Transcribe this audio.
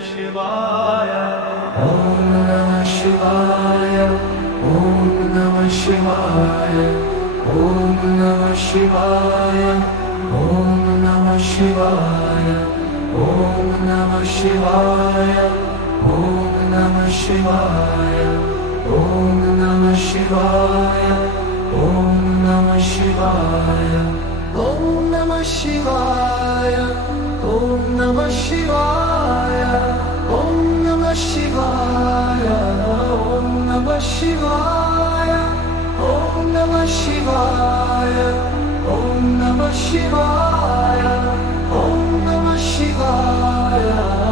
शिवाय Om Namah Shivaya. Om Namah Shivaya. Om Namah Shivaya. Om Namah Shivaya. Om Namah Shivaya. Om Namah Shivaya. Om Namah Shivaya. Om Namah Shivaya. Om Namah Shivaya. Om Namah Shivaya. Om Namah Shivaya. Om Namah Shivaya. Om Namah Shivaya. Om Namah Shivaya. Om Namah Shivaya.